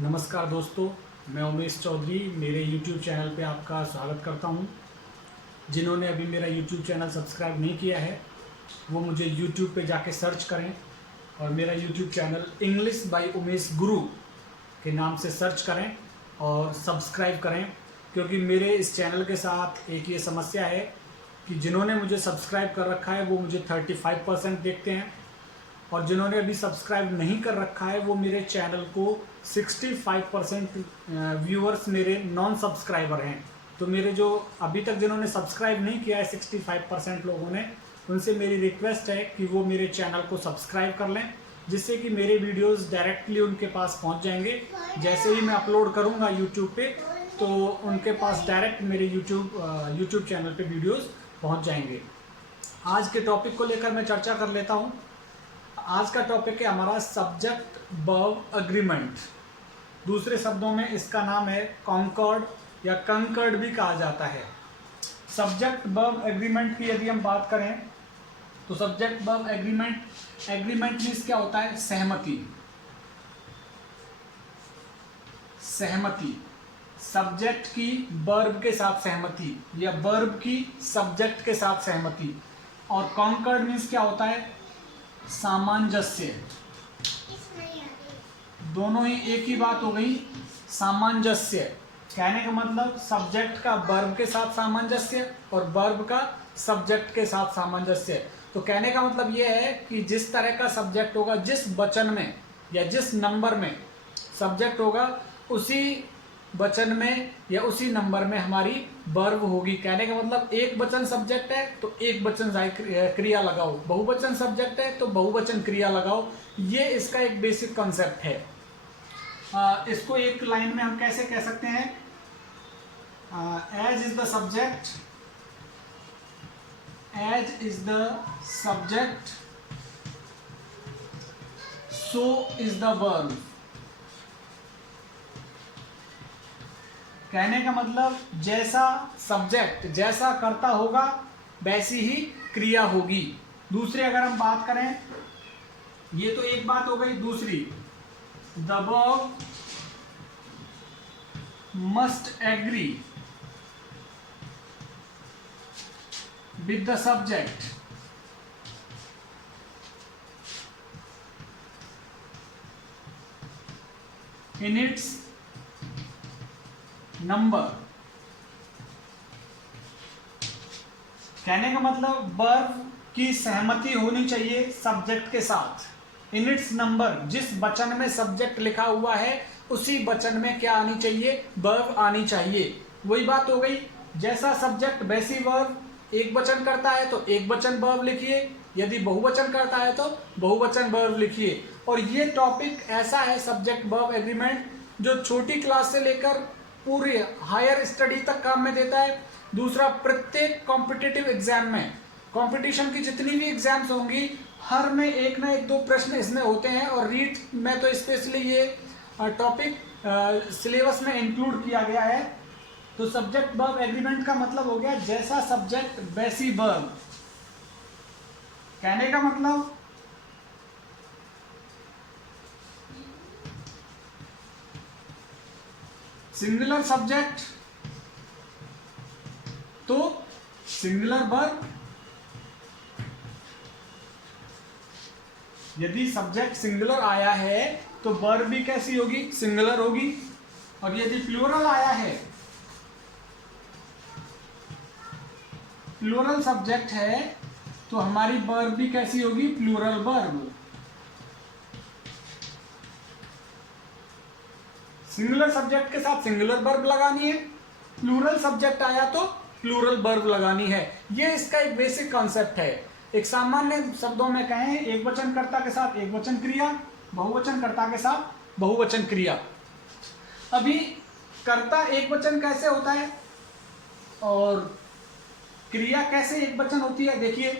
नमस्कार दोस्तों, मैं उमेश चौधरी मेरे YouTube चैनल पे आपका स्वागत करता हूं। जिन्होंने अभी मेरा YouTube चैनल सब्सक्राइब नहीं किया है वो मुझे YouTube पे जाके सर्च करें और मेरा YouTube channel English by Umesh गुरु के नाम से सर्च करें और सब्सक्राइब करें, क्योंकि मेरे इस चैनल के साथ एक ये समस्या है कि जिन्होंने मुझे सब्सक्राइब कर रखा है वो मुझे 35% देखते हैं और जिन्होंने अभी सब्सक्राइब नहीं कर रखा है वो मेरे चैनल को 65% व्यूअर्स मेरे नॉन सब्सक्राइबर हैं। तो मेरे जो अभी तक जिन्होंने सब्सक्राइब नहीं किया है 65% लोगों ने, उनसे मेरी रिक्वेस्ट है कि वो मेरे चैनल को सब्सक्राइब कर लें, जिससे कि मेरे वीडियोस डायरेक्टली उनके पास पहुंच जाएंगे। जैसे ही मैं अपलोड करूंगा यूट्यूब पे तो उनके पास डायरेक्ट मेरे यूट्यूब चैनल पे वीडियोस पहुंच जाएंगे। आज के टॉपिक को लेकर मैं चर्चा कर लेता हूं। आज का टॉपिक है हमारा सब्जेक्ट वर्ब एग्रीमेंट। दूसरे शब्दों में इसका नाम है कॉन्कॉर्ड या कंकर्ड भी कहा जाता है। सब्जेक्ट वर्ब एग्रीमेंट की यदि हम बात करें तो सब्जेक्ट वर्ब एग्रीमेंट मीन्स क्या होता है? सहमति। सहमति, सब्जेक्ट की वर्ब के साथ सहमति या वर्ब की सब्जेक्ट के साथ सहमति। और कॉन्कर्ड मीन्स क्या होता है? सामंजस्य। दोनों ही एक ही बात हो गई, सामंजस्य। कहने का मतलब सब्जेक्ट का वर्ब के साथ सामंजस्य और वर्ब का सब्जेक्ट के साथ सामंजस्य। तो कहने का मतलब यह है कि जिस तरह का सब्जेक्ट होगा, जिस वचन में या जिस नंबर में सब्जेक्ट होगा, उसी वचन में या उसी नंबर में हमारी वर्ब होगी। कहने का मतलब एक वचन सब्जेक्ट है तो एक वचन क्रिया लगाओ, बहुवचन सब्जेक्ट है तो बहुवचन क्रिया लगाओ। ये इसका एक बेसिक कॉन्सेप्ट है। इसको एक लाइन में हम कैसे कह सकते हैं? As is the subject, as is the subject so is the verb. कहने का मतलब जैसा सब्जेक्ट जैसा कर्ता होगा वैसी ही क्रिया होगी। दूसरी अगर हम बात करें, ये तो एक बात हो गई। दूसरी, the verb must agree with the subject in its number. कहने का मतलब वर्ब की सहमति होनी चाहिए सब्जेक्ट के साथ। इन इट्स नंबर, जिस वचन में सब्जेक्ट लिखा हुआ है उसी वचन में क्या आनी चाहिए? वर्ब आनी चाहिए। वही बात हो गई, जैसा सब्जेक्ट वैसी वर्ब। एक वचन करता है तो एक वचन वर्ब लिखिए, यदि बहुवचन करता है तो बहुवचन वर्ब लिखिए। और ये टॉपिक ऐसा है सब्जेक्ट वर्ब एग्रीमेंट, जो छोटी क्लास से लेकर पूरी हायर स्टडी तक काम में देता है। दूसरा, प्रत्येक कॉम्पिटिटिव एग्जाम में, कंपटीशन की जितनी भी एग्जाम्स होंगी, हर में एक ना एक दो प्रश्न इसमें होते हैं। और रीट में तो स्पेशली ये टॉपिक सिलेबस में इंक्लूड किया गया है। तो सब्जेक्ट वर्ब एग्रीमेंट का मतलब हो गया जैसा सब्जेक्ट वैसी वर्ब। कहने का मतलब सिंगुलर सब्जेक्ट तो सिंगुलर वर्ब। यदि सब्जेक्ट सिंगुलर आया है तो वर्ब भी कैसी होगी? सिंगुलर होगी। और यदि प्लूरल आया है, प्लूरल सब्जेक्ट है, तो हमारी वर्ब भी कैसी होगी? Plural verb. सिंगुलर सब्जेक्ट के साथ सिंगुलर वर्ब लगानी है, प्लूरल सब्जेक्ट आया तो प्लूरल वर्ब लगानी है। ये इसका एक बेसिक कॉन्सेप्ट है। एक सामान्य शब्दों में कहें, एक वचन कर्ता के साथ एक वचन क्रिया, बहुवचन कर्ता के साथ बहुवचन क्रिया। अभी कर्ता एक वचन कैसे होता है और क्रिया कैसे एक वचन होती है? देखिए,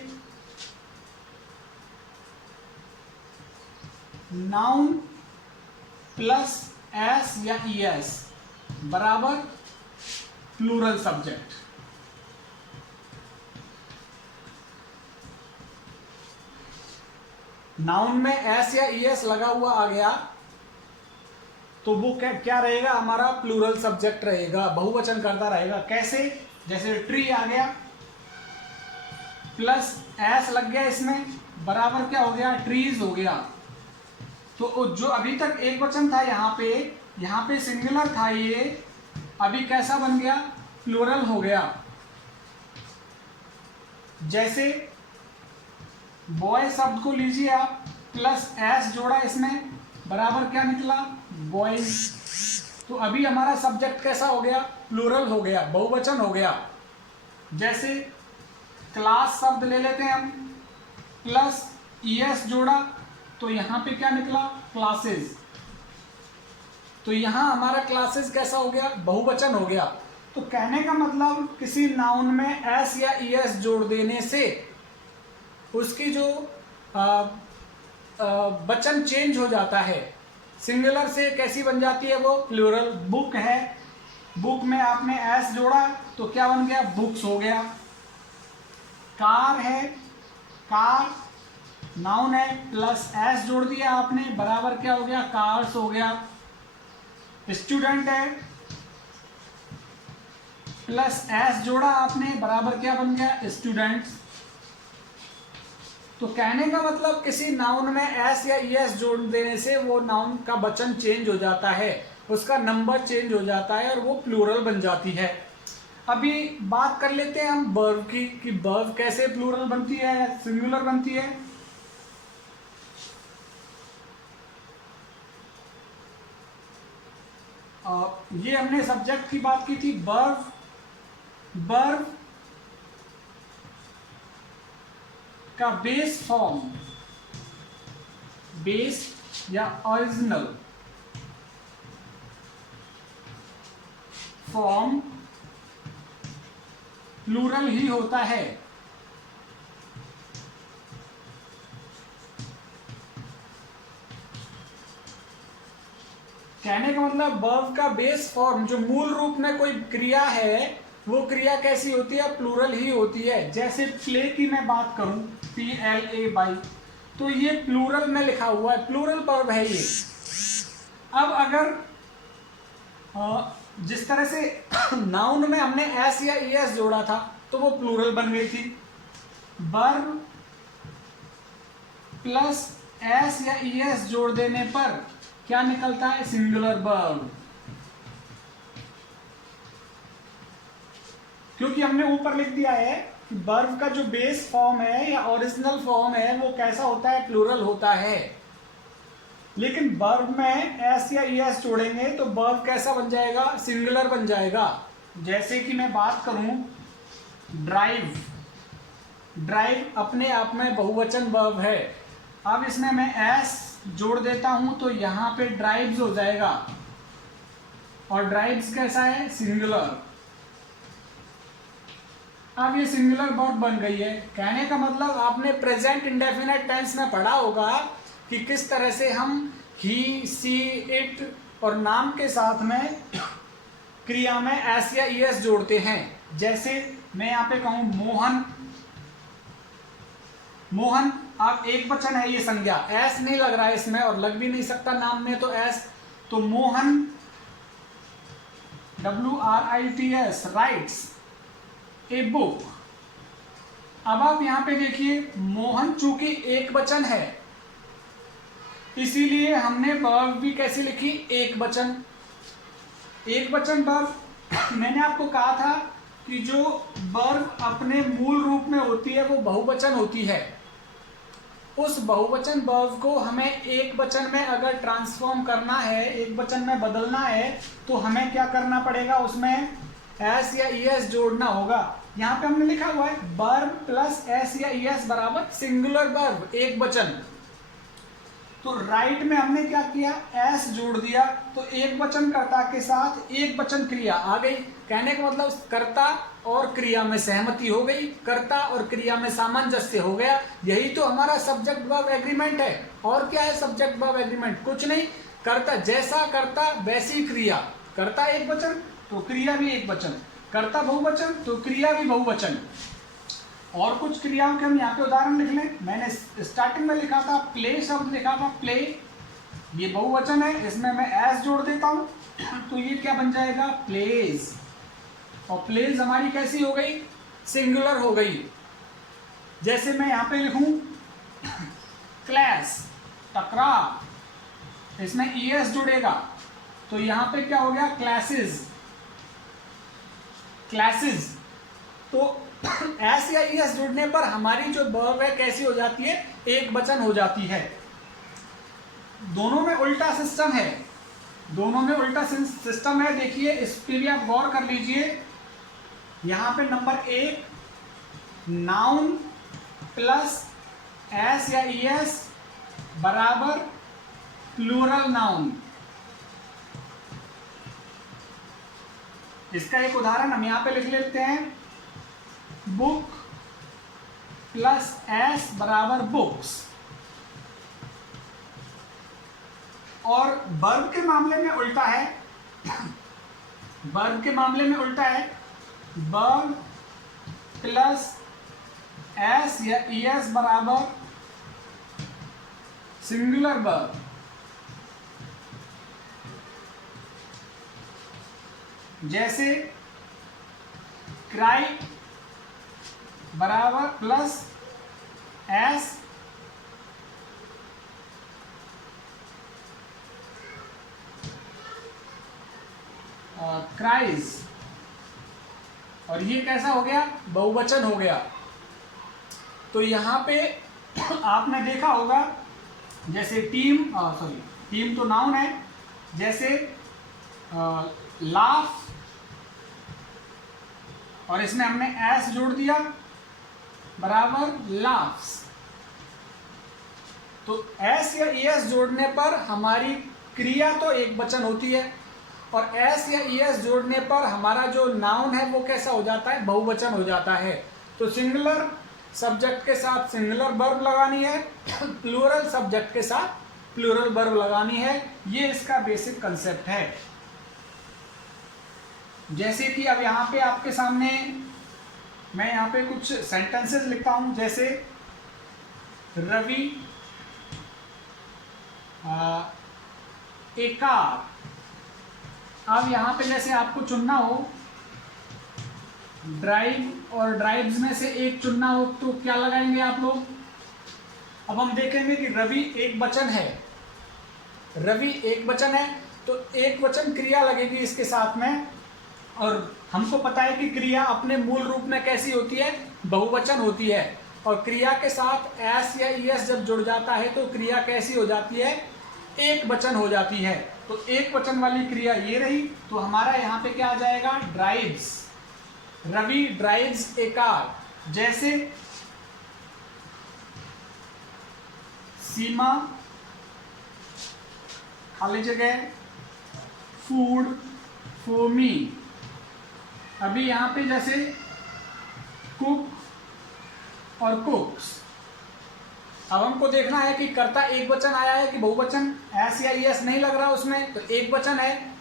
नाउन प्लस एस या ईएस बराबर प्लूरल सब्जेक्ट। नाउन में एस या ईएस लगा हुआ आ गया तो वो क्या रहेगा, हमारा प्लूरल सब्जेक्ट रहेगा, बहुवचन करता रहेगा। कैसे, जैसे ट्री आ गया प्लस एस लग गया इसमें, बराबर क्या हो गया, ट्रीज हो गया। तो जो अभी तक एक वचन था यहाँ पे सिंगुलर था, ये अभी कैसा बन गया, प्लूरल हो गया। जैसे बॉय शब्द को लीजिए आप, प्लस एस जोड़ा इसमें, बराबर क्या निकला, बॉयज। तो अभी हमारा सब्जेक्ट कैसा हो गया, प्लूरल हो गया, बहुवचन हो गया। जैसे क्लास शब्द ले लेते हैं हम, प्लस ईएस जोड़ा, तो यहां पे क्या निकला, क्लासेस। तो यहां हमारा क्लासेस कैसा हो गया, बहुवचन हो गया। तो कहने का मतलब किसी नाउन में एस या ईएस जोड़ देने से उसकी जो वचन चेंज हो जाता है, सिंगुलर से कैसी बन जाती है वो, प्लूरल। बुक है, बुक में आपने एस जोड़ा तो क्या बन गया, बुक्स हो गया। कार है, कार नाउन है, प्लस एस जोड़ दिया आपने, बराबर क्या हो गया, कार्स हो गया। स्टूडेंट है, प्लस एस जोड़ा आपने, बराबर क्या बन गया, स्टूडेंट्स। तो कहने का मतलब किसी नाउन में एस या ईएस जोड़ देने से वो नाउन का वचन चेंज हो जाता है, उसका नंबर चेंज हो जाता है और वो प्लूरल बन जाती है। अभी बात कर लेते हैं हम वर्ब की, कि वर्ब कैसे प्लूरल बनती है, सिंगुलर बनती है। ये हमने सब्जेक्ट की बात की थी, वर्ब। वर्ब का बेस फॉर्म, बेस या ओरिजिनल फॉर्म प्लूरल ही होता है। कहने का मतलब वर्ब का बेस फॉर्म, जो मूल रूप में कोई क्रिया है, वो क्रिया कैसी होती है, प्लूरल ही होती है। जैसे प्ले की मैं बात करूं, PLA बाई, तो ये प्लूरल में लिखा हुआ है, प्लूरल वर्ब है ये। अब अगर जिस तरह से नाउन में हमने एस या ईएस जोड़ा था तो वो प्लूरल बन गई थी। वर्ब प्लस एस या ईएस जोड़ देने पर क्या निकलता है, सिंगुलर वर्ब। क्योंकि हमने ऊपर लिख दिया है कि वर्ब का जो बेस फॉर्म है या ओरिजिनल फॉर्म है वो कैसा होता है, प्लूरल होता है। लेकिन वर्ब में एस या ईएस जोड़ेंगे तो वर्ब कैसा बन जाएगा, सिंगुलर बन जाएगा। जैसे कि मैं बात करूं ड्राइव, ड्राइव अपने आप में बहुवचन वर्ब है। अब इसमें मैं एस जोड़ देता हूं तो यहां पे ड्राइव्स हो जाएगा, और ड्राइव्स कैसा है, सिंगुलर। अब ये सिंगुलर वर्ब बन गई है। कहने का मतलब आपने प्रेजेंट इंडेफिनेट टेंस में पढ़ा होगा कि किस तरह से हम ही, सी, इट और नाम के साथ में क्रिया में एस या ईएस जोड़ते हैं। जैसे मैं यहाँ पे कहूं मोहन, मोहन, आप एक वचन है ये संज्ञा, एस नहीं लग रहा है इसमें और लग भी नहीं सकता नाम में तो एस, तो Mohan WRITS writes a book. अब आप यहां पे देखिए मोहन चूंकि एक वचन है इसीलिए हमने वर्ब भी कैसे लिखी, एक वचन। एक वचन वर्ब मैंने आपको कहा था कि जो वर्ब अपने मूल रूप में होती है वो बहुवचन होती है। उस बहुवचन वर्ब को हमें एक वचन में अगर ट्रांसफॉर्म करना है, एक वचन में बदलना है, तो हमें क्या करना पड़ेगा, उसमें एस या ईएस जोड़ना होगा। यहाँ पे हमने लिखा हुआ है वर्ब प्लस एस या ईएस बराबर सिंगुलर वर्ब, एक वचन। तो राइट में हमने क्या किया, एस जोड़ दिया, तो एक वचन कर्ता के साथ एक वचन क्रिया आ गई। कहने का मतलब कर्ता और क्रिया में सहमति हो गई, कर्ता और क्रिया में सामंजस्य हो गया। यही तो हमारा सब्जेक्ट वर्ब एग्रीमेंट है। और क्या है सब्जेक्ट वर्ब एग्रीमेंट, कुछ नहीं, कर्ता जैसा कर्ता वैसी क्रिया। कर्ता एक वचन तो क्रिया भी एक वचन, कर्ता बहुवचन तो क्रिया भी बहुवचन। और कुछ क्रियाओं के हम यहाँ पे उदाहरण लिख लें। मैंने स्टार्टिंग में लिखा था प्ले शब्द लिखा था, प्ले ये बहुवचन है, इसमें मैं एस जोड़ देता हूं तो ये क्या बन जाएगा, प्लेज। और प्लेज हमारी कैसी हो गई, सिंगुलर हो गई। जैसे मैं यहां पे लिखूं क्लास, टकराव, इसमें ईएस जुड़ेगा तो यहां पे क्या हो गया, क्लासेस, क्लासेस। तो एस या ईएस जुड़ने पर हमारी जो वर्ब है कैसी हो जाती है, एक वचन हो जाती है। दोनों में उल्टा सिस्टम है, दोनों में उल्टा सिस्टम है। देखिए इस पे भी आप गौर कर लीजिए। यहां पे नंबर 1 नाउन प्लस एस या ईएस बराबर प्लूरल नाउन। इसका एक उदाहरण हम यहां पे लिख लेते हैं, बुक प्लस एस बराबर बुक्स। और वर्ब के मामले में उल्टा है, वर्ब के मामले में उल्टा है, वर्ब प्लस एस या ईएस बराबर सिंगुलर वर्ब। जैसे क्राई बराबर प्लस एस क्राइज, और ये कैसा हो गया, बहुवचन हो गया। तो यहां पे आपने देखा होगा, जैसे टीम, सॉरी टीम तो नाउन है, जैसे लाफ, और इसमें हमने एस जोड़ दिया बराबर लाफ्स। तो एस या ईएस जोड़ने पर हमारी क्रिया तो एक वचन होती है, और एस या ईएस जोड़ने पर हमारा जो नाउन है वो कैसा हो जाता है, बहुवचन हो जाता है। तो सिंगुलर सब्जेक्ट के साथ सिंगुलर वर्ब लगानी है, प्लूरल सब्जेक्ट के साथ प्लूरल वर्ब लगानी है। ये इसका बेसिक कंसेप्ट है। जैसे कि अब यहाँ पे आपके सामने मैं यहाँ पे कुछ सेंटेंसेस लिखता हूँ, जैसे रवि एकार। अब यहाँ पे जैसे आपको चुनना हो, ड्राइव और ड्राइव्स में से एक चुनना हो, तो क्या लगाएंगे आप लोग। अब हम देखेंगे कि रवि एक वचन है, रवि एक वचन है तो एक वचन क्रिया लगेगी इसके साथ में। और हमको पता है कि क्रिया अपने मूल रूप में कैसी होती है, बहुवचन होती है। और क्रिया के साथ एस या ईएस जब जुड़ जाता है तो क्रिया कैसी हो जाती है, एक वचन हो जाती है। तो एक वचन वाली क्रिया ये रही, तो हमारा यहाँ पे क्या आ जाएगा, ड्राइव्स। रवि ड्राइव्स ए कार। जैसे सीमा खाली जगह फूड फॉर मी। अभी यहाँ पे जैसे कुक और कुक्स। अब हमको देखना है कि कर्ता एक वचन आया है कि बहुवचन, एस या ईएस नहीं लग रहा उसमें, तो एक वचन है।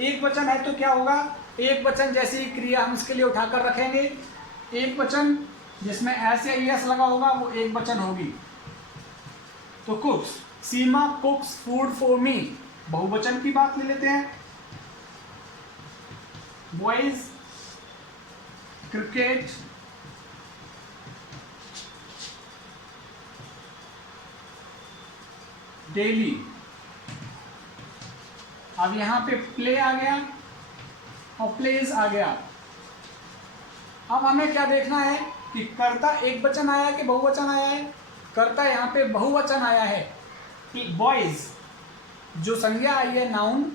एक वचन है तो क्या होगा, एक वचन जैसी क्रिया हम इसके लिए उठाकर रखेंगे। एक वचन जिसमें एस या ईएस लगा होगा वो एक वचन होगी। तो कुक्स, सीमा कुक्स फूड फॉर मी, बहुवचन की बात ले लेते हैं। Boys cricket daily. अब यहां पे प्ले आ गया और प्लेज आ गया। अब हमें क्या देखना है कि कर्ता एक वचन आया है कि बहुवचन आया है। कर्ता यहाँ पे बहुवचन आया है। बॉयज जो संज्ञा आई है नाउन,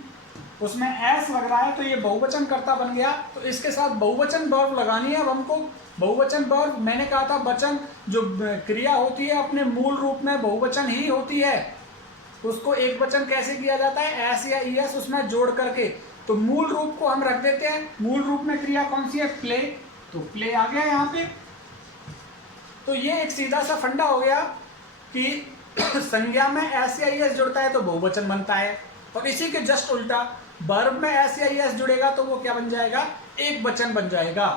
उसमें एस लग रहा है तो ये बहुवचन कर्ता बन गया। तो इसके साथ बहुवचन वर्ब लगानी है। अब हमको बहुवचन वर्ब, मैंने कहा था वचन जो क्रिया होती है अपने मूल रूप में बहुवचन ही होती है, उसको एक वचन कैसे किया जाता है, एस या ईएस उसमें जोड़ करके। तो मूल रूप को हम रख देते हैं। मूल रूप में क्रिया कौन सी है, प्ले। तो प्ले आ गया यहाँ पे। तो ये एक सीधा सा फंडा हो गया कि संज्ञा में एस या ईएस जुड़ता है तो बहुवचन बनता है, और इसी के जस्ट उल्टा वर्ब में एस या ईएस जुड़ेगा तो वो क्या बन जाएगा, एक वचन बन जाएगा।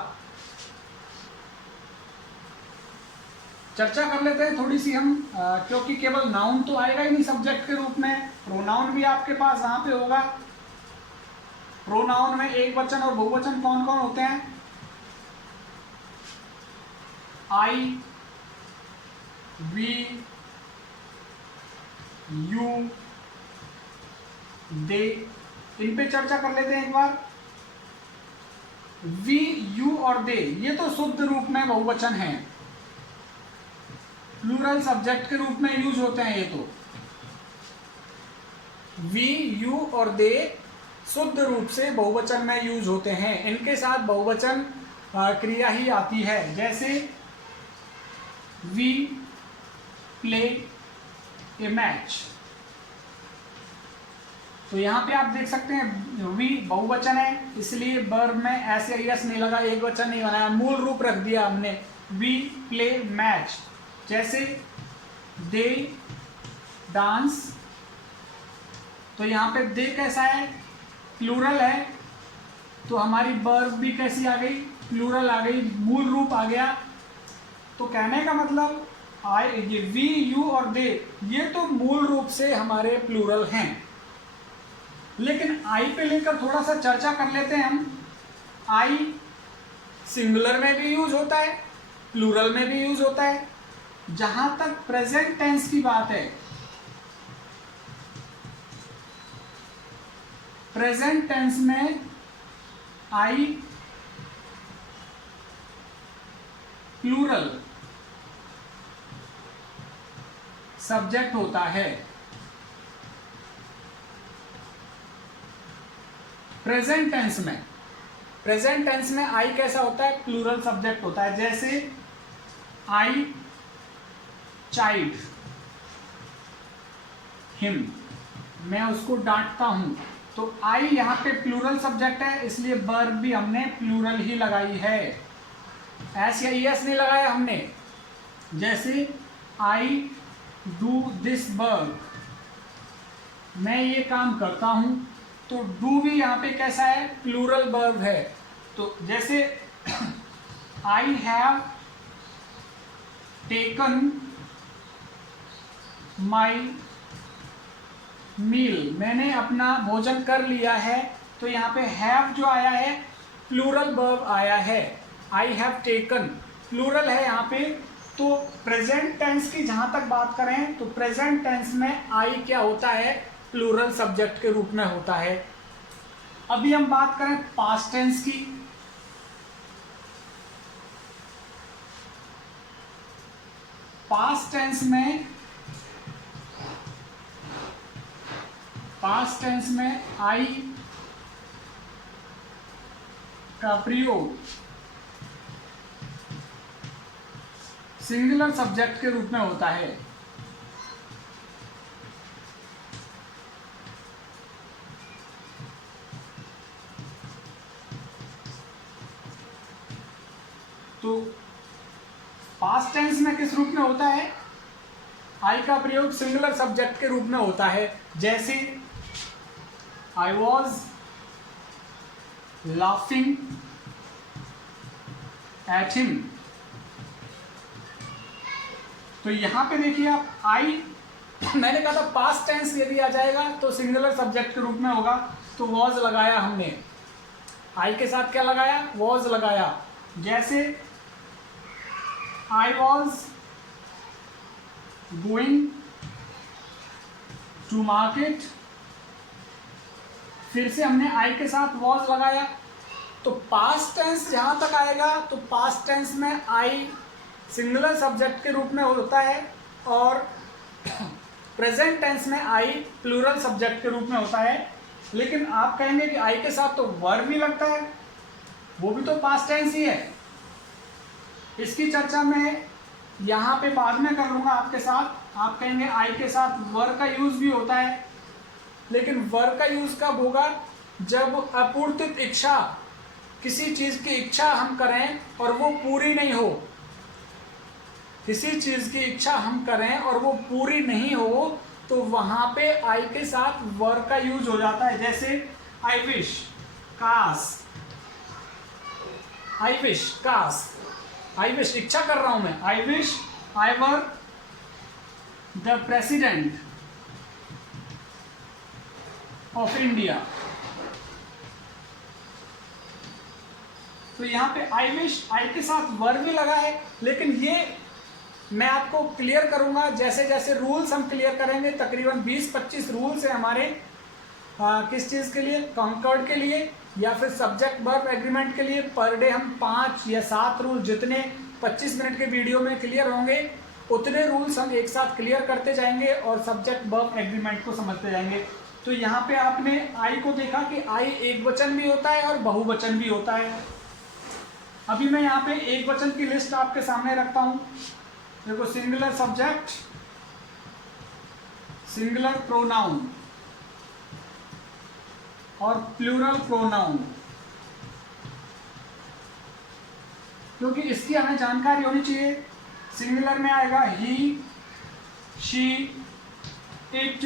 चर्चा कर लेते हैं थोड़ी सी हम, क्योंकि केवल नाउन तो आएगा ही नहीं सब्जेक्ट के रूप में, प्रोनाउन भी आपके पास यहां पे होगा। प्रोनाउन में एक वचन और बहुवचन कौन कौन होते हैं? आई, वी, यू, दे। इन पे चर्चा कर लेते हैं एक बार। वी, यू और दे ये तो शुद्ध रूप में बहुवचन है, प्लूरल सब्जेक्ट के रूप में यूज होते हैं ये तो। वी, यू और दे शुद्ध रूप से बहुवचन में यूज होते हैं। इनके साथ बहुवचन क्रिया ही आती है, जैसे वी प्ले ए मैच। तो यहां पे आप देख सकते हैं वी बहुवचन है, इसलिए वर्ब में एस या यस नहीं लगा, एक वचन नहीं बनाया, मूल रूप रख दिया हमने वी प्ले मैच। जैसे दे डांस, तो यहां पे दे कैसा है? प्लूरल है, तो हमारी वर्ब भी कैसी आ गई? प्लूरल आ गई, मूल रूप आ गया। तो कहने का मतलब ये वी, यू और दे ये तो मूल रूप से हमारे प्लूरल हैं। लेकिन आई पे लेकर थोड़ा सा चर्चा कर लेते हैं हम। आई सिंगुलर में भी यूज होता है, प्लूरल में भी यूज होता है। जहां तक प्रेजेंट टेंस की बात है, प्रेजेंट टेंस में आई प्लूरल सब्जेक्ट होता है। प्रेजेंट टेंस में आई कैसा होता है? प्लूरल सब्जेक्ट होता है। जैसे आई चाइल्ड हिम, मैं उसको डांटता हूं, तो आई यहां पे प्लूरल सब्जेक्ट है, इसलिए वर्ब भी हमने प्लूरल ही लगाई है, एस या ईएस नहीं लगाया हमने। जैसे आई डू दिस वर्क, मैं ये काम करता हूं, तो डू भी यहां पे कैसा है? प्लूरल वर्ब है। तो जैसे आई हैव टेकन माई मील, मैंने अपना भोजन कर लिया है, तो यहाँ पे हैव जो आया है प्लूरल वर्ब आया है। आई हैव टेकन प्लूरल है यहाँ पे। तो प्रेजेंट टेंस की जहां तक बात करें तो प्रेजेंट टेंस में आई क्या होता है? प्लूरल सब्जेक्ट के रूप में होता है। अभी हम बात करें पास्ट टेंस की। पास्ट टेंस में आई का प्रयोग सिंगुलर सब्जेक्ट के रूप में होता है। तो पास्ट टेंस में किस रूप में होता है? आई का प्रयोग सिंगुलर सब्जेक्ट के रूप में होता है। जैसे I was laughing at him, तो यहां पे देखिए आप आई, मैंने कहा था पास्ट टेंस यदि आ जाएगा तो सिंगुलर सब्जेक्ट के रूप में होगा, तो वॉज लगाया हमने। आई के साथ क्या लगाया? वॉज लगाया। जैसे I was going to market, फिर से हमने आई के साथ वॉज लगाया। तो पास्ट टेंस जहां तक आएगा तो पास्ट टेंस में आई सिंगुलर सब्जेक्ट के रूप में होता है, और प्रेजेंट टेंस में आई प्लूरल सब्जेक्ट के रूप में होता है। लेकिन आप कहेंगे कि आई के साथ तो वर्ब भी लगता है, वो भी तो पास्ट टेंस ही है। इसकी चर्चा मैं यहाँ पे बाद में कर लूँगा आपके साथ। आप कहेंगे आई के साथ वर्ब का यूज भी होता है, लेकिन वर्ब का यूज कब होगा? जब अपूर्तित इच्छा, किसी चीज की इच्छा हम करें और वो पूरी नहीं हो, किसी चीज की इच्छा हम करें और वो पूरी नहीं हो, तो वहां पे आई के साथ वर्ब का यूज हो जाता है। जैसे आई विश काश, आई विश काश, आई विश इच्छा कर रहा हूं मैं, I wish I were the president of India. तो यहाँ पे आई विश, आई के साथ वर भी लगा है, लेकिन ये मैं आपको क्लियर करूंगा जैसे जैसे रूल्स हम क्लियर करेंगे। तकरीबन 20-25 रूल्स है हमारे किस चीज़ के लिए, कॉन्कर्ड के लिए या फिर सब्जेक्ट वर्ब एग्रीमेंट के लिए। पर डे हम 5 या 7 रूल, जितने 25 मिनट के वीडियो में क्लियर होंगे उतने रूल्स हम एक साथ क्लियर करते जाएंगे और सब्जेक्ट वर्ब एग्रीमेंट को समझते जाएंगे। तो यहाँ पे आपने आई को देखा कि आई एक वचन भी होता है और बहुवचन भी होता है। अभी मैं यहाँ पे एक वचन की लिस्ट आपके सामने रखता हूँ। देखो, सिंगुलर सब्जेक्ट, सिंगुलर प्रोनाउन और प्लूरल प्रोनाउन, क्योंकि इसकी हमें जानकारी होनी चाहिए। सिंगुलर में आएगा ही, शी, इट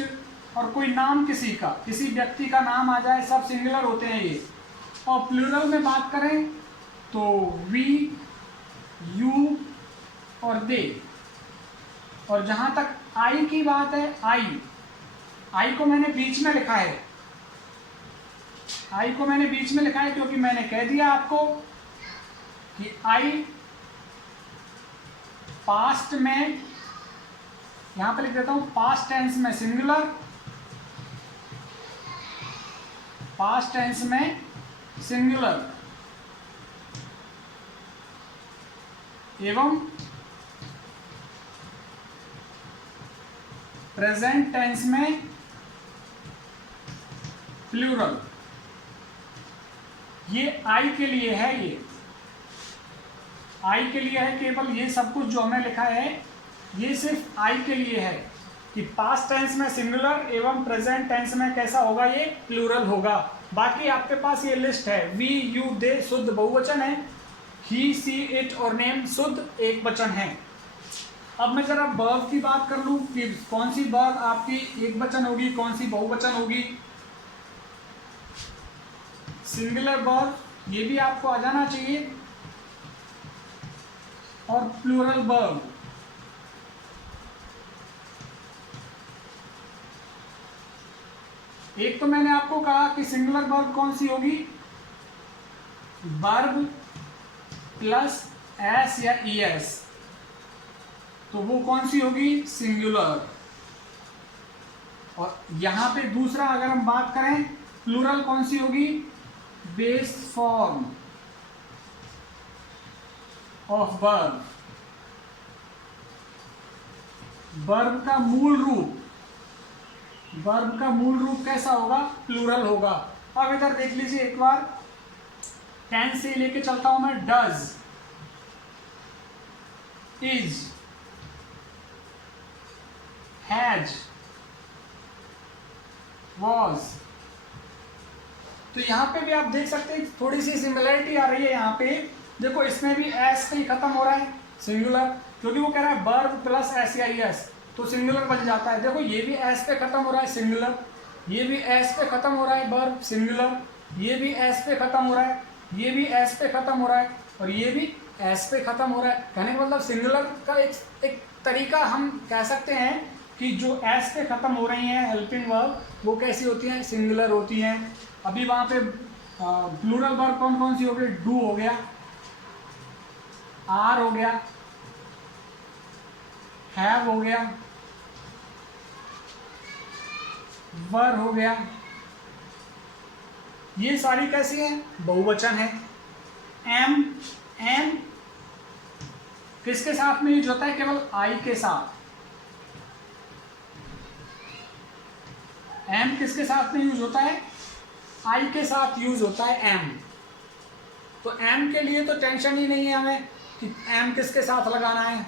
और कोई नाम किसी का, किसी व्यक्ति का नाम आ जाए, सब सिंगुलर होते हैं ये। और प्लूरल में बात करें तो वी, यू और दे। और जहां तक आई की बात है, आई को मैंने बीच में लिखा है, आई को मैंने बीच में लिखा है क्योंकि मैंने कह दिया आपको कि आई पास्ट में, यहां पे लिख देता हूं पास्ट टेंस में सिंगुलर, पास्ट टेंस में सिंगुलर एवं प्रेजेंट टेंस में प्लूरल। ये आई के लिए है, ये आई के लिए है केवल। ये सब कुछ जो हमें लिखा है ये सिर्फ आई के लिए है कि पास्ट टेंस में सिंगुलर एवं प्रेजेंट टेंस में कैसा होगा, ये प्लूरल होगा। बाकी आपके पास ये लिस्ट है, वी, यू, दे शुद्ध बहुवचन है, ही, सी, इट और नेम शुद्ध एक वचन है। अब मैं जरा वर्ब की बात कर लूं कि कौन सी वर्ब आपकी एक वचन होगी, कौन सी बहुवचन होगी। सिंगुलर वर्ब ये भी आपको आ जाना चाहिए और प्लूरल वर्ब। एक तो मैंने आपको कहा कि सिंगुलर वर्ब कौन सी होगी, वर्ब प्लस एस या ईएस, तो वो कौन सी होगी, सिंगुलर। और यहां पे दूसरा अगर हम बात करें प्लूरल कौन सी होगी, base form of verb, verb का मूल रूप, वर्ब का मूल रूप कैसा होगा, प्लूरल होगा। अब इधर देख लीजिए एक बार, टेंस से लेके चलता हूं मैं, डज, इज, हैज, वॉज। तो यहां पे भी आप देख सकते हैं थोड़ी सी सिमिलरिटी आ रही है। यहां पे देखो, इसमें भी एस से ही खत्म हो रहा है सिंगुलर, क्योंकि वो कह रहा है वर्ब प्लस एस या एस, तो सिंगुलर बन जाता है। देखो, ये भी एस पे खत्म हो रहा है सिंगुलर, ये भी एस पे खत्म हो रहा है वर्ब सिंगुलर, ये भी एस पे खत्म हो रहा है, ये भी एस पे खत्म हो रहा है और ये भी एस पे खत्म हो रहा है। कहने का मतलब सिंगुलर का एक तरीका हम कह सकते हैं कि जो एस पे खत्म हो रही हैं हेल्पिंग वर्ब वो कैसी होती हैं, सिंगुलर होती हैं। अभी वहां पे प्लूरल वर्ब कौन कौन सी हो गई, डू हो गया, आर हो गया, हैव हो गया, वर हो गया, ये सारी कैसी हैं, बहुवचन है। एम, एम किसके साथ में यूज होता है, केवल आई के साथ। एम किसके साथ में यूज होता है, आई के साथ यूज होता है एम। तो एम के लिए तो टेंशन ही नहीं है हमें कि एम किसके साथ लगाना है,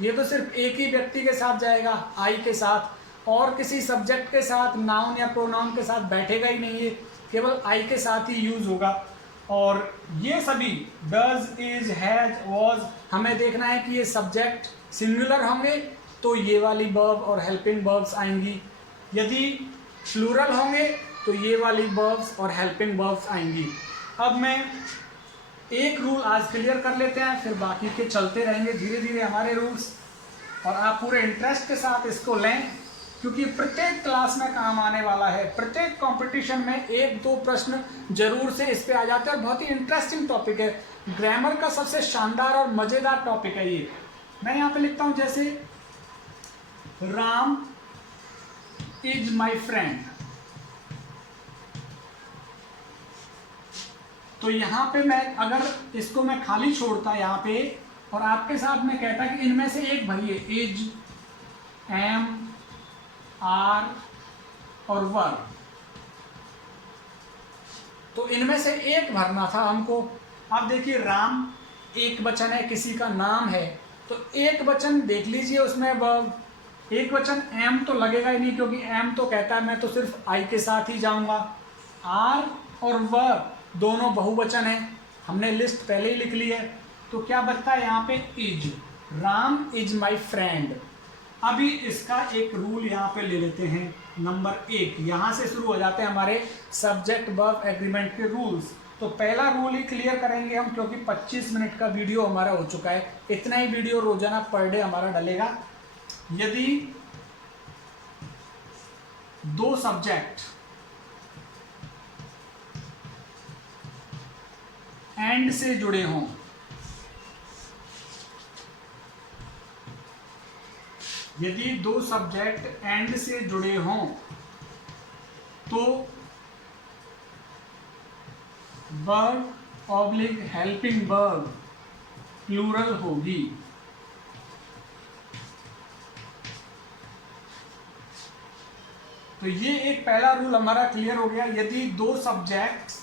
ये तो सिर्फ एक ही व्यक्ति के साथ जाएगा, आई के साथ, और किसी सब्जेक्ट के साथ, नाउन या प्रोनाउन के साथ बैठेगा ही नहीं, है केवल आई के साथ ही यूज होगा। और ये सभी डज, इज, हैज, वॉज, हमें देखना है कि ये सब्जेक्ट सिंगुलर होंगे तो ये वाली वर्ब और हेल्पिंग वर्ब्स आएंगी, यदि प्लूरल होंगे तो ये वाली वर्ब्स और हेल्पिंग वर्ब्स आएंगी। अब मैं एक रूल आज क्लियर कर लेते हैं, फिर बाकी के चलते रहेंगे धीरे धीरे हमारे रूल्स, और आप पूरे इंटरेस्ट के साथ इसको लें क्योंकि प्रत्येक क्लास में काम आने वाला है। प्रत्येक कंपटीशन में 1-2 प्रश्न जरूर से इस पे आ जाते हैं और बहुत ही इंटरेस्टिंग टॉपिक है। ग्रामर का सबसे शानदार और मजेदार टॉपिक है ये। मैं यहाँ पे लिखता हूँ जैसे राम इज माई फ्रेंड, तो यहाँ पे मैं अगर इसको मैं खाली छोड़ता यहाँ पे और आपके साथ में कहता कि इनमें से एक भरिए, इज, एम, आर और वर, तो इनमें से एक भरना था हमको। अब देखिए राम एक वचन है, किसी का नाम है, तो एक वचन देख लीजिए उसमें वर्ब। एक वचन एम तो लगेगा ही नहीं क्योंकि एम तो कहता है मैं तो सिर्फ आई के साथ ही जाऊंगा। आर और वर दोनों बहुवचन है, हमने लिस्ट पहले ही लिख ली है। तो क्या बचता है यहाँ पे is, Ram is my friend. अभी इसका एक रूल यहाँ पे ले लेते हैं, नंबर 1। यहाँ से शुरू हो जाते हैं हमारे सब्जेक्ट वर्ब एग्रीमेंट के रूल्स। तो पहला रूल ही क्लियर करेंगे हम, क्योंकि 25 मिनट का वीडियो हमारा हो चुका है। इतना ही वीडियो रोजाना पर डे हमारा डलेगा। यदि 2 सब्जेक्ट एंड से जुड़े हों, यदि 2 सब्जेक्ट एंड से जुड़े हों तो verb oblique helping verb plural होगी। तो ये एक पहला रूल हमारा क्लियर हो गया। यदि 2 सब्जेक्ट्स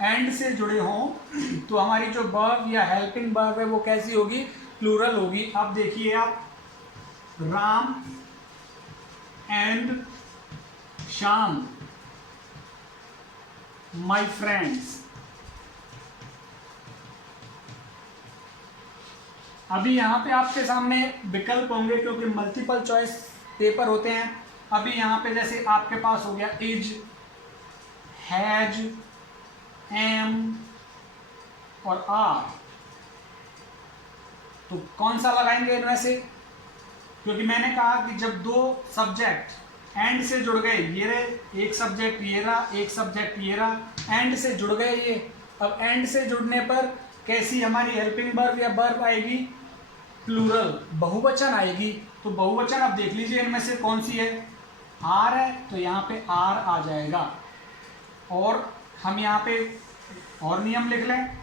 एंड से जुड़े हों तो हमारी जो वर्ब या हेल्पिंग वर्ब है वो कैसी होगी, प्लूरल होगी। अब देखिए आप, Ram and Shyam my friends. अभी यहाँ पे आपके सामने विकल्प होंगे क्योंकि मल्टीपल चॉइस पेपर होते हैं। अभी यहाँ पे जैसे आपके पास हो गया इज, हैज, एम और आर, तो कौन सा लगाएंगे इनमें से? क्योंकि मैंने कहा कि जब 2 सब्जेक्ट एंड से जुड़ गए, ये रहे एक सब्जेक्ट, ये रहा एक सब्जेक्ट, ये रहा, एंड से जुड़ गए ये। अब एंड से जुड़ने पर कैसी हमारी हेल्पिंग वर्ब या वर्ब आएगी, प्लूरल, बहुवचन आएगी। तो बहुवचन अब देख लीजिए इनमें से कौन सी है, आर है, तो यहाँ पे आर आ जाएगा। और हम यहाँ पे और नियम लिख लें,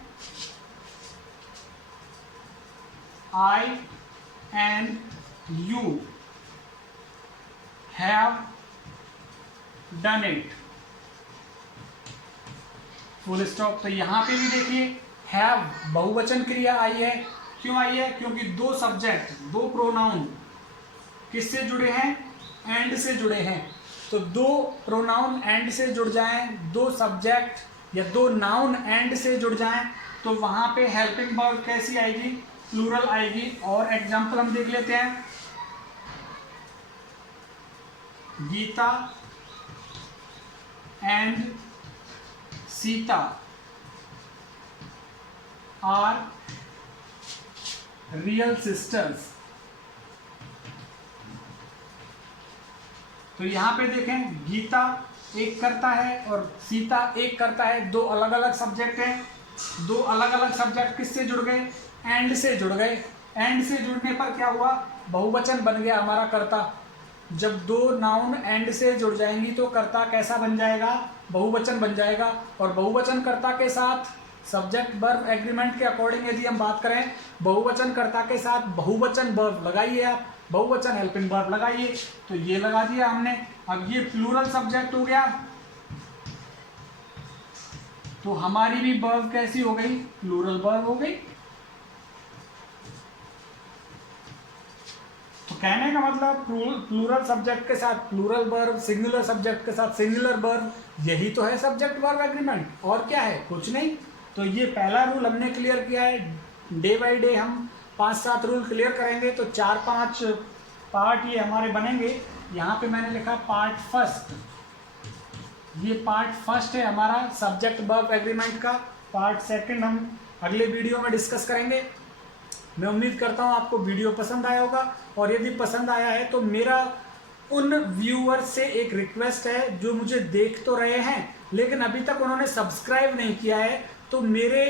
I and you have done it, full stop. तो यहाँ पे भी देखिए हैव बहुवचन क्रिया आई है। क्यों आई है? क्योंकि 2 सब्जेक्ट, 2 प्रोनाउन किससे जुड़े हैं, एंड से जुड़े हैं। तो 2 प्रोनाउन एंड से जुड़ जाएं, 2 सब्जेक्ट या 2 नाउन एंड से जुड़ जाएं, तो वहां पे हेल्पिंग वर्ब कैसी आएगी, प्लूरल आएगी। और एग्जांपल हम देख लेते हैं, Geeta and Sita are real sisters. तो यहां पे देखें, गीता एक करता है और सीता एक करता है, 2 अलग अलग सब्जेक्ट हैं। 2 अलग अलग सब्जेक्ट किससे जुड़ गए, एंड से जुड़ गए। एंड से जुड़ने पर क्या हुआ, बहुवचन बन गया हमारा कर्ता। जब 2 नाउन एंड से जुड़ जाएंगी तो कर्ता कैसा बन जाएगा, बहुवचन बन जाएगा। और बहुवचन कर्ता के साथ सब्जेक्ट वर्ब एग्रीमेंट के अकॉर्डिंग यदि हम बात करें, बहुवचन कर्ता के साथ बहुवचन वर्ब लगाइए आप, बहुवचन हेल्पिंग वर्ब लगाइए। तो ये लगा दिया हमने। अब ये प्लूरल सब्जेक्ट हो गया, तो हमारी भी वर्ब कैसी हो गई, प्लूरल वर्ब हो गई। तो कहने का मतलब प्लूरल सब्जेक्ट के साथ प्लूरल वर्ब, सिंगुलर सब्जेक्ट के साथ सिंगुलर वर्ब, यही तो है सब्जेक्ट वर्ब एग्रीमेंट। और क्या है, कुछ नहीं। तो ये पहला रूल हमने क्लियर किया है। डे बाय डे हम 5-7 रूल क्लियर करेंगे तो 4-5 पार्ट ये हमारे बनेंगे। यहाँ पे मैंने लिखा पार्ट फर्स्ट, ये पार्ट फर्स्ट है हमारा सब्जेक्ट वर्ब एग्रीमेंट का। पार्ट सेकंड हम अगले वीडियो में डिस्कस करेंगे। मैं उम्मीद करता हूँ आपको वीडियो पसंद आया होगा, और यदि पसंद आया है तो मेरा उन व्यूअर से एक रिक्वेस्ट है जो मुझे देख तो रहे हैं लेकिन अभी तक उन्होंने सब्सक्राइब नहीं किया है, तो मेरे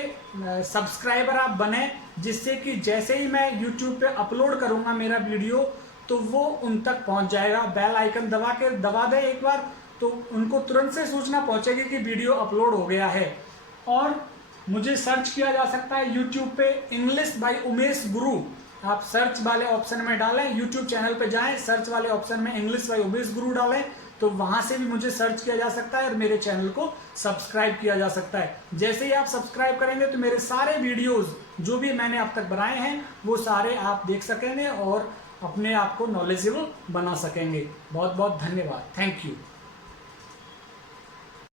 सब्सक्राइबर आप बने, जिससे कि जैसे ही मैं YouTube पे अपलोड करूंगा मेरा वीडियो तो वो उन तक पहुंच जाएगा। बेल आइकन दबा दे एक बार तो उनको तुरंत से सूचना पहुंचेगी कि वीडियो अपलोड हो गया है। और मुझे सर्च किया जा सकता है YouTube पे इंग्लिश बाय उमेश गुरु। आप सर्च वाले ऑप्शन में डालें, YouTube चैनल पे जाएं, सर्च वाले ऑप्शन में इंग्लिश बाय उमेश गुरु डालें तो वहां से भी मुझे सर्च किया जा सकता है और मेरे चैनल को सब्सक्राइब किया जा सकता है। जैसे ही आप सब्सक्राइब करेंगे तो मेरे सारे वीडियोस जो भी मैंने अब तक बनाए हैं वो सारे आप देख सकेंगे और अपने आप को नॉलेजेबल बना सकेंगे। बहुत बहुत धन्यवाद। Thank you.